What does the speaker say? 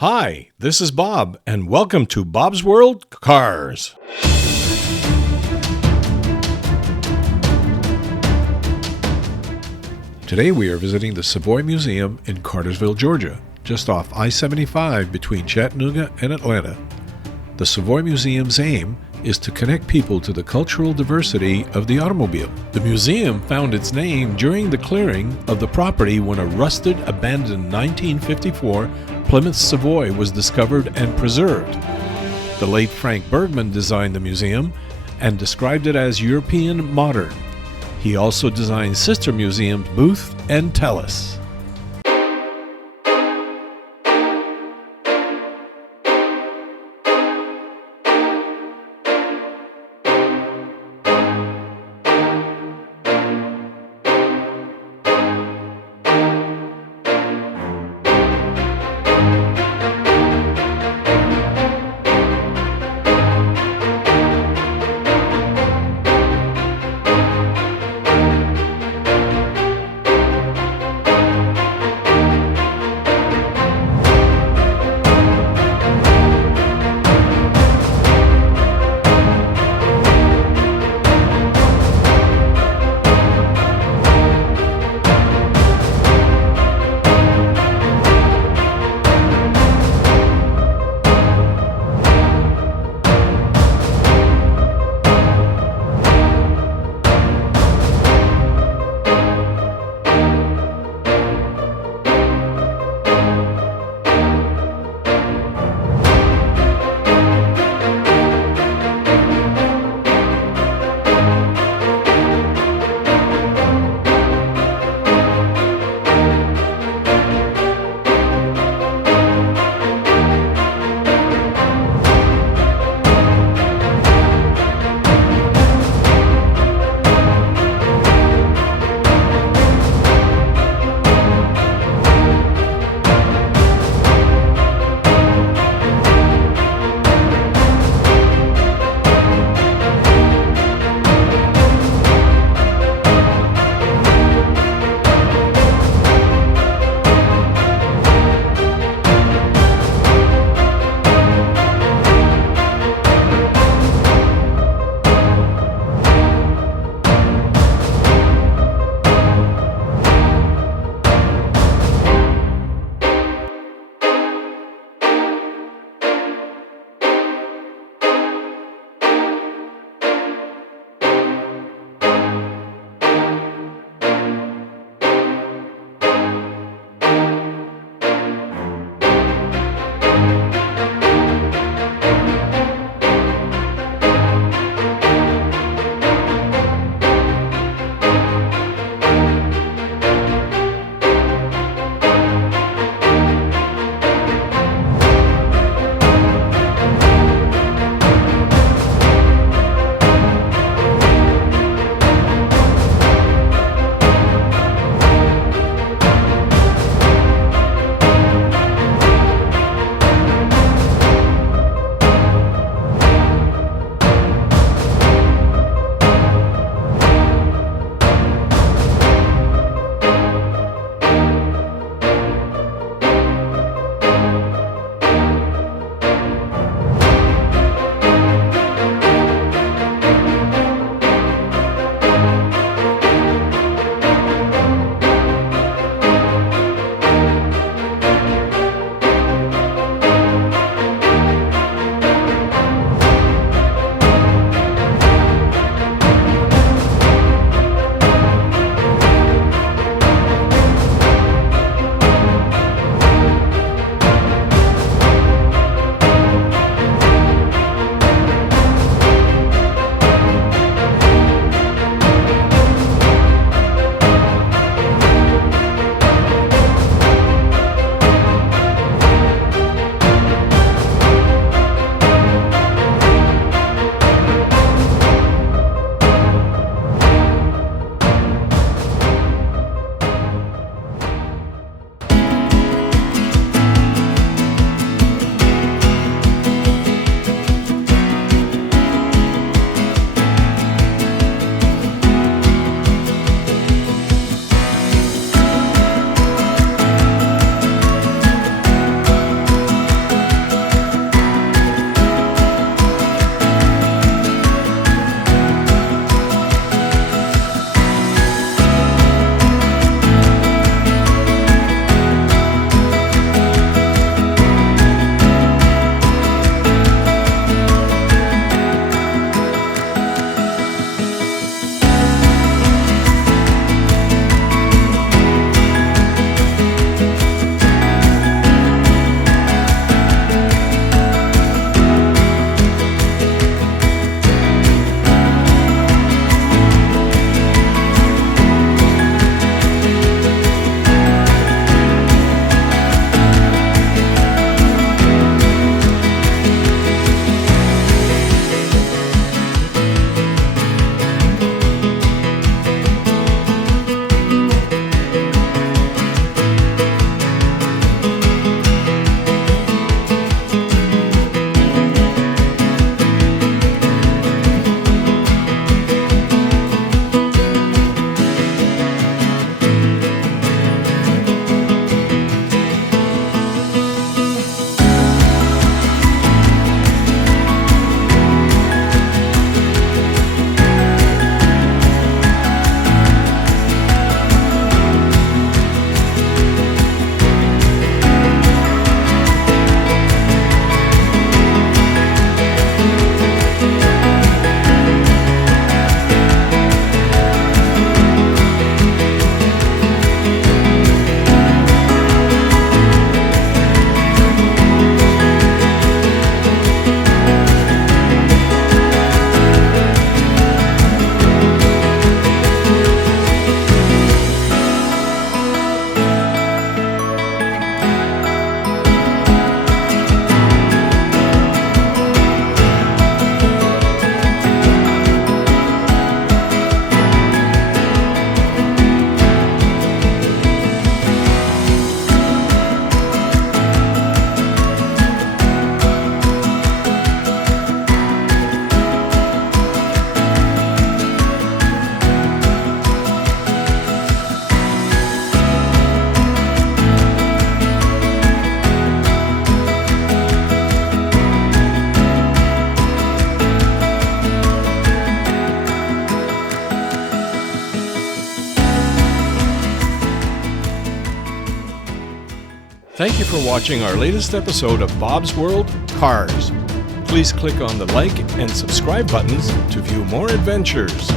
Hi, this is Bob, and welcome to Bob's World Cars. Today we are visiting the Savoy Museum in Cartersville, Georgia, just off I-75 between Chattanooga and Atlanta. The Savoy Museum's aim is to connect people to the cultural diversity of the automobile. The museum found its name during the clearing of the property when a rusted, abandoned 1954 Plymouth Savoy was discovered and preserved. The late Frank Bergman designed the museum and described it as European modern. He also designed sister museums Booth and Tellus. Thank you for watching our latest episode of Bob's World Cars. Please click on the like and subscribe buttons to view more adventures.